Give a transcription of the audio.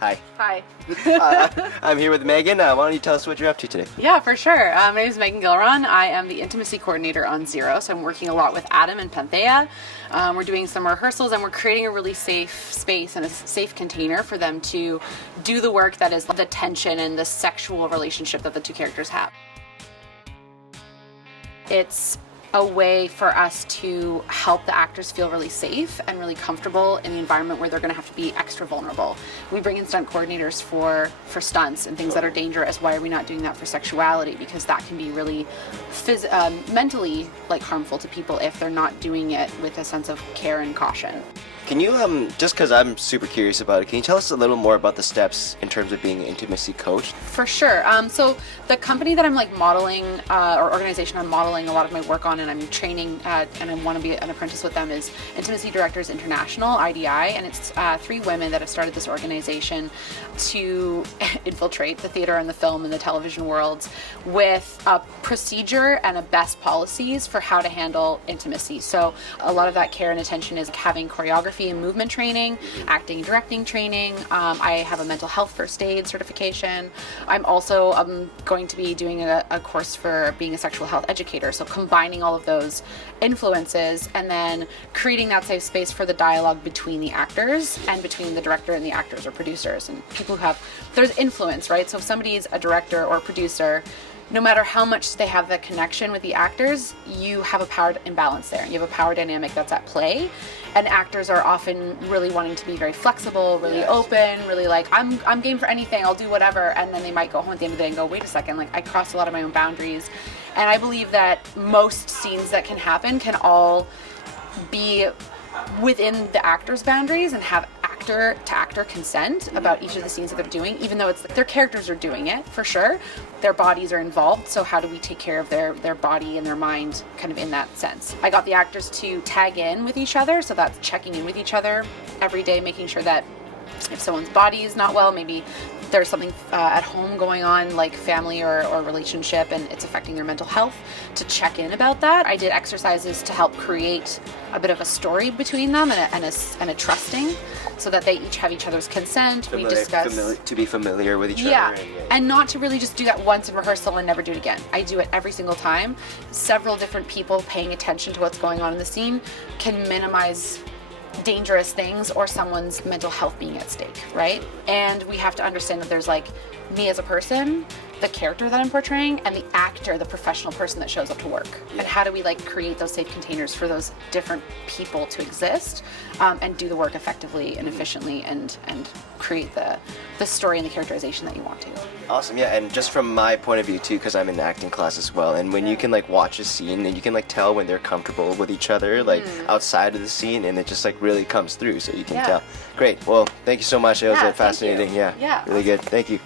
Hi. Hi. I'm here with Megan. Why don't you tell us what you're up to today? Yeah, for sure. My name is Megan Gilron. I am the intimacy coordinator on Zero, so I'm working a lot with Adam and Panthea. We're doing some rehearsals and we're creating a really safe space and a safe container for them to do the work that is the tension and the sexual relationship that the two characters have. It's a way for us to help the actors feel really safe and really comfortable in the environment where they're going to have to be extra vulnerable. We bring in stunt coordinators for stunts and things that are dangerous. Why are we not doing that for sexuality? Because that can be really mentally harmful to people if they're not doing it with a sense of care and caution. Can you, just because I'm super curious about it, can you tell us a little more about the steps in terms of being an intimacy coach? For sure. So the company that I'm modeling, or organization I'm modeling a lot of my work on and I'm training and I want to be an apprentice with them is Intimacy Directors International, IDI, and it's 3 women that have started this organization to infiltrate the theater and the film and the television worlds with a procedure and a best policies for how to handle intimacy. So a lot of that care and attention is having choreography and movement training, acting and directing training. I have a mental health first aid certification. I'm also going to be doing a course for being a sexual health educator. So combining all of those influences and then creating that safe space for the dialogue between the actors and between the director and the actors or producers and people who there's influence, right? So if somebody is a director or a producer, no matter how much they have the connection with the actors, you have a power imbalance there. You have a power dynamic that's at play. And actors are often really wanting to be very flexible, really open, really I'm game for anything, I'll do whatever. And then they might go home at the end of the day and go, wait a second, I crossed a lot of my own boundaries. And I believe that most scenes that can happen can all be within the actor's boundaries and have actor-to-actor consent about each of the scenes that they're doing, even though it's their characters are doing it, for sure. Their bodies are involved, so how do we take care of their body and their mind kind of in that sense? I got the actors to tag in with each other, so that's checking in with each other every day, making sure that if someone's body is not well, maybe there's something at home going on, like family or relationship, and it's affecting their mental health, to check in about that. I did exercises to help create a bit of a story between them and a trusting, so that they each have each other's consent. We discuss to be familiar with each other. And not to really just do that once in rehearsal and never do it again. I do it every single time. Several different people paying attention to what's going on in the scene can minimize dangerous things or someone's mental health being at stake, right? And we have to understand that there's me as a person, the character that I'm portraying, and the actor, the professional person that shows up to work. And how do we create those safe containers for those different people to exist and do the work effectively and efficiently and create the story and the characterization that you want to. Awesome, yeah, and just from my point of view too, because I'm in acting class as well, and when you can watch a scene and you can tell when they're comfortable with each other, outside of the scene, and it just really comes through, so you can tell. Great, well, thank you so much. It was fascinating. Yeah, really good. Thank you.